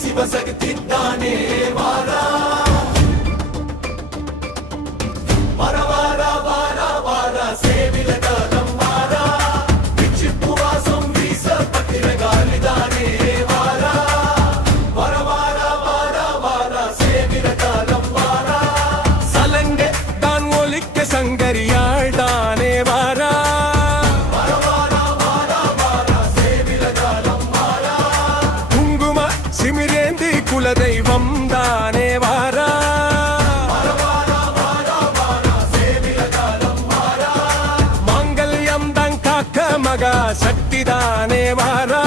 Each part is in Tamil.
சிவசக்தி தானே வாரா சக்தி தானே வாரா.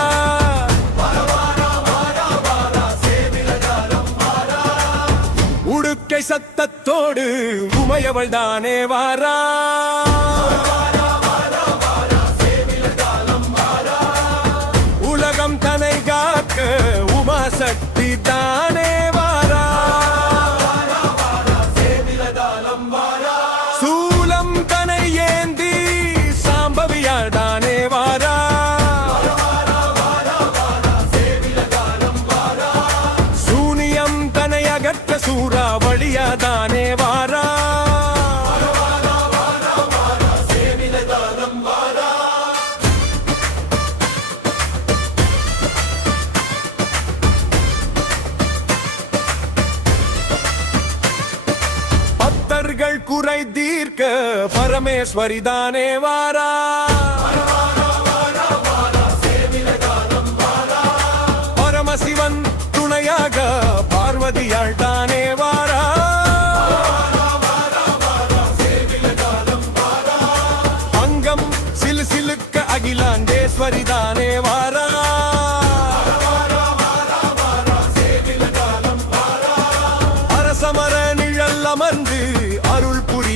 உடுக்கை சத்தத்தோடு உமையவள் தானே வாரா. உலகம் தனை காக்க உமா சக்தி தானே வழியாதானே தானே வாரா குறை தீர்க்க பரமேஸ்வரி தானே வாரா?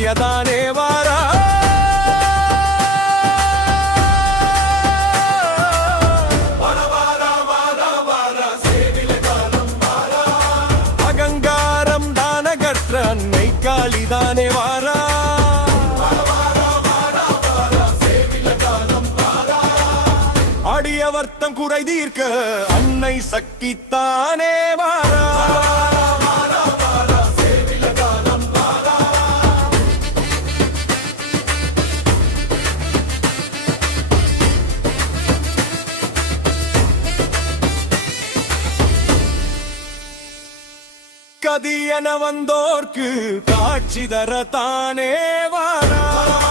அருள் வாரா. அகங்காரம் தானகற்ற அன்னை காளிதானே வாரா. அடியவர்த்தம் குறை தீர்க்க அன்னை சக்தி தானே வாரா. கதி என வந்தோர்க்கு காட்சி தரத்தானே வாரா.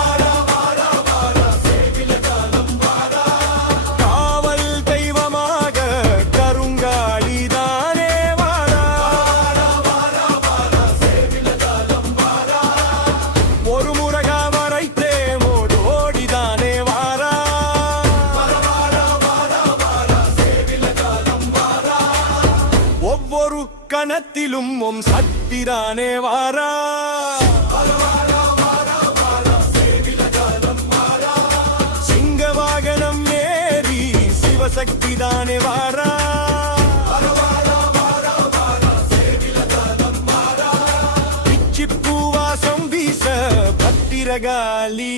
கணத்திலும் உம் சத்திரானே வாரா. சிங்க வாகனம் ஏறி சிவசக்தி தானே வாரா. பூவாசம் வீச பத்திரகாலி